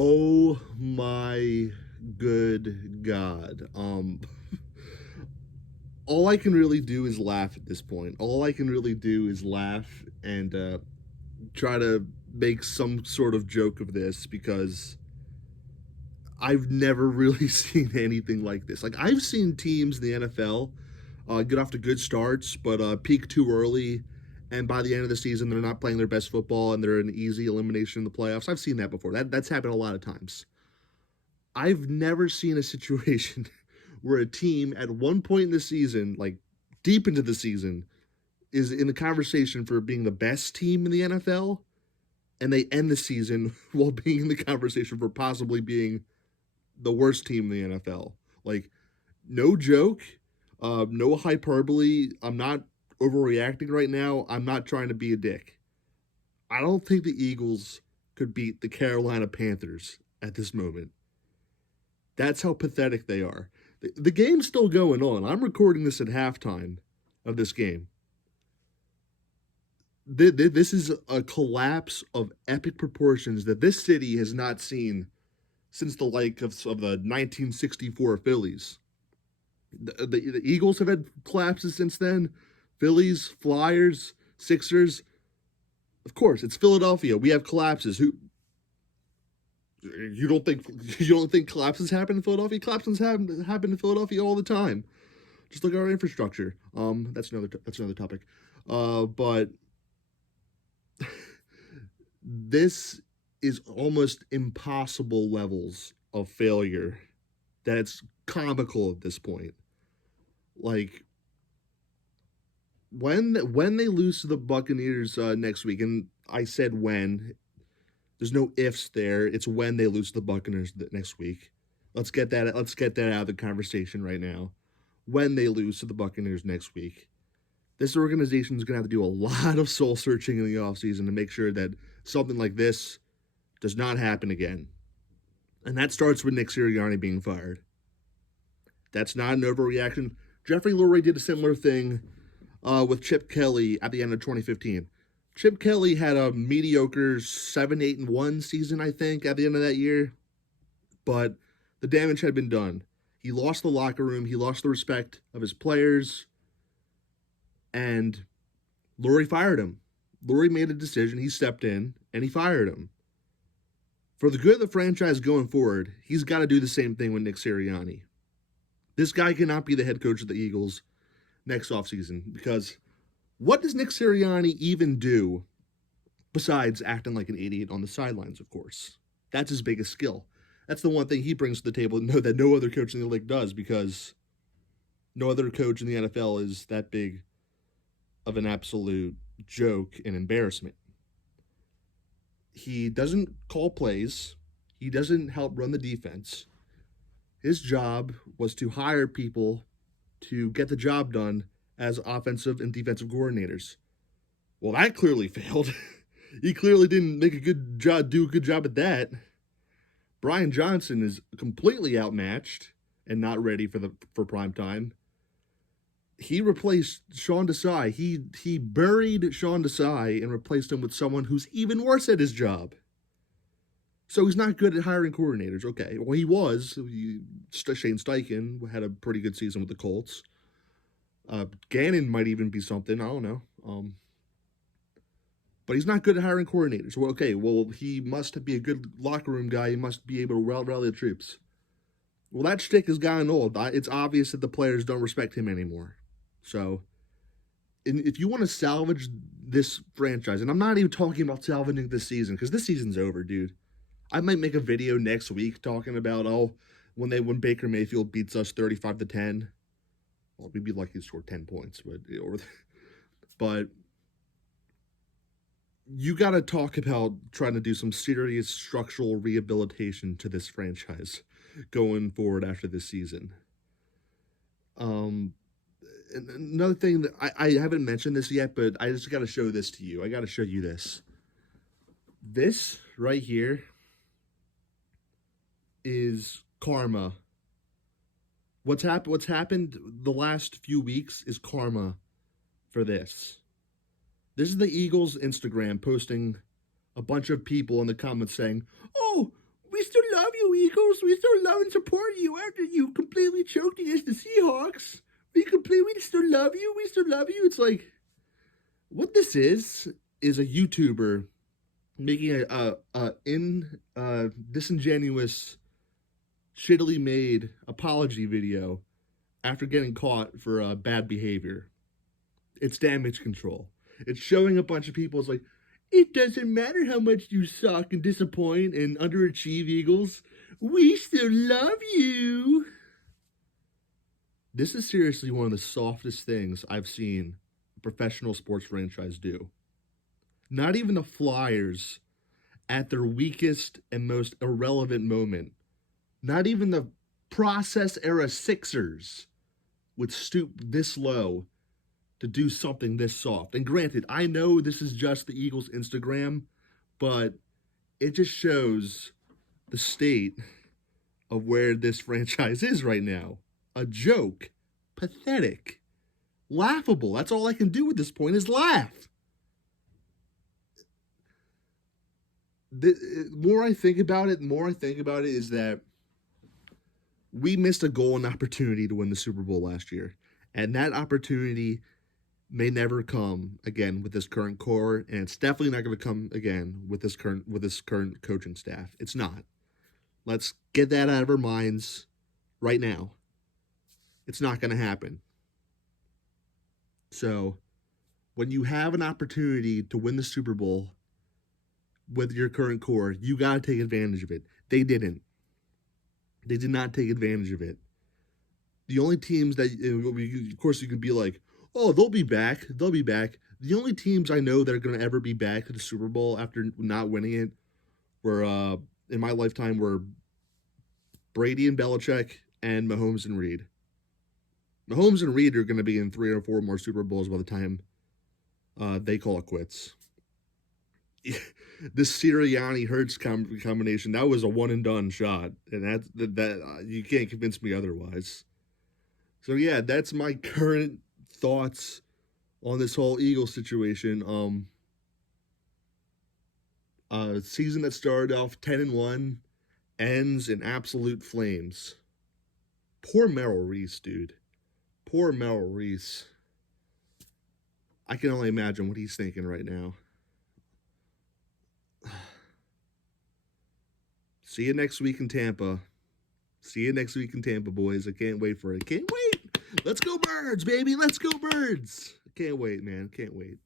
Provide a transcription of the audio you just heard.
Oh my good God. All I can really do is laugh at this point. All I can really do is laugh and try to make some sort of joke of this because I've never really seen anything like this. Like, I've seen teams in the NFL get off to good starts, but peak too early, and by the end of the season, they're not playing their best football and they're an easy elimination in the playoffs. I've seen that before. That's happened a lot of times. I've never seen a situation where a team at one point in the season, like deep into the season, is in the conversation for being the best team in the NFL, and they end the season while being in the conversation for possibly being the worst team in the NFL. Like, no joke, no hyperbole. I'm not overreacting right now. I'm not trying to be a dick. I don't think the Eagles could beat the Carolina Panthers at this moment. That's how pathetic they are. The game's still going on. I'm recording this at halftime of this game. This is a collapse of epic proportions that this city has not seen since the like of the 1964 Phillies. The Eagles have had collapses since then. Phillies, Flyers, Sixers. Of course, it's Philadelphia. We have collapses. You don't think collapses happen in Philadelphia? Collapses happen in Philadelphia all the time. Just look at our infrastructure. That's another topic. But this is almost impossible levels of failure that it's comical at this point. Like, when they lose to the Buccaneers next week, and I said when, there's no ifs there. It's when they lose to the Buccaneers next week. Let's get that out of the conversation right now. When they lose to the Buccaneers next week, this organization is going to have to do a lot of soul searching in the offseason to make sure that something like this does not happen again. And that starts with Nick Sirianni being fired. That's not an overreaction. Jeffrey Lurie did a similar thing with Chip Kelly at the end of 2015. Chip Kelly had a mediocre 7-8-1 season, I think, at the end of that year. But the damage had been done. He lost the locker room. He lost the respect of his players. And Lurie fired him. Lurie made a decision. He stepped in, and he fired him. For the good of the franchise going forward, he's got to do the same thing with Nick Sirianni. This guy cannot be the head coach of the Eagles next offseason, because what does Nick Sirianni even do besides acting like an idiot on the sidelines, of course? That's his biggest skill. That's the one thing he brings to the table that no other coach in the league does, because no other coach in the NFL is that big of an absolute joke and embarrassment. He doesn't call plays. He doesn't help run the defense. His job was to hire people to get the job done as offensive and defensive coordinators. Well, that clearly failed. He clearly didn't do a good job at that. Brian Johnson is completely outmatched and not ready for prime time. He replaced Sean Desai. He buried Sean Desai and replaced him with someone who's even worse at his job. So he's not good at hiring coordinators. Okay, well, he was. Shane Steichen had a pretty good season with the Colts. Gannon might even be something. I don't know. But he's not good at hiring coordinators. Well, okay, well, he must be a good locker room guy. He must be able to rally the troops. Well, that shtick has gotten old. It's obvious that the players don't respect him anymore. So, if you want to salvage this franchise, and I'm not even talking about salvaging this season, because this season's over, dude. I might make a video next week talking about, when Baker Mayfield beats us 35-10. Well, we'd be lucky to score 10 points, but you got to talk about trying to do some serious structural rehabilitation to this franchise going forward after this season. And another thing that I haven't mentioned this yet, but I just got to show this to you. I got to show you this. This right here is karma. What's happened the last few weeks is karma for this. This is the Eagles Instagram posting a bunch of people in the comments saying, "Oh, We still love you, Eagles. We still love and support you after you completely choked against the Seahawks. We still love you. We still love you. It's like, what this is a YouTuber making a disingenuous, shittily made apology video after getting caught for bad behavior. It's damage control. It's showing a bunch of people. It's like, it doesn't matter how much you suck and disappoint and underachieve, Eagles. We still love you. This is seriously one of the softest things I've seen a professional sports franchise do. Not even the Flyers at their weakest and most irrelevant moment. Not even the process era Sixers would stoop this low to do something this soft. And granted, I know this is just the Eagles' Instagram, but it just shows the state of where this franchise is right now. A joke. Pathetic. Laughable. That's all I can do at this point is laugh. The more I think about it is that we missed a goal and opportunity to win the Super Bowl last year. And that opportunity may never come again with this current core, and it's definitely not going to come again with this current coaching staff. It's not. Let's get that out of our minds right now. It's not going to happen. So, when you have an opportunity to win the Super Bowl with your current core, you got to take advantage of it. They didn't. They did not take advantage of it. The only teams that, of course, you could be like, oh, they'll be back. They'll be back. The only teams I know that are going to ever be back to the Super Bowl after not winning it were, in my lifetime, were Brady and Belichick and Mahomes and Reed. Mahomes and Reed are going to be in 3 or 4 more Super Bowls by the time they call it quits. This Sirianni-Hurts combination, that was a one-and-done shot, and that you can't convince me otherwise. So, yeah, that's my current thoughts on this whole Eagles situation. Season that started off 10-1 ends in absolute flames. Poor Merrill Reese, dude. Poor Merrill Reese. I can only imagine what he's thinking right now. See you next week in Tampa. See you next week in Tampa, boys. I can't wait for it. Can't wait. Let's go Birds, baby. Let's go Birds. Can't wait, man. Can't wait.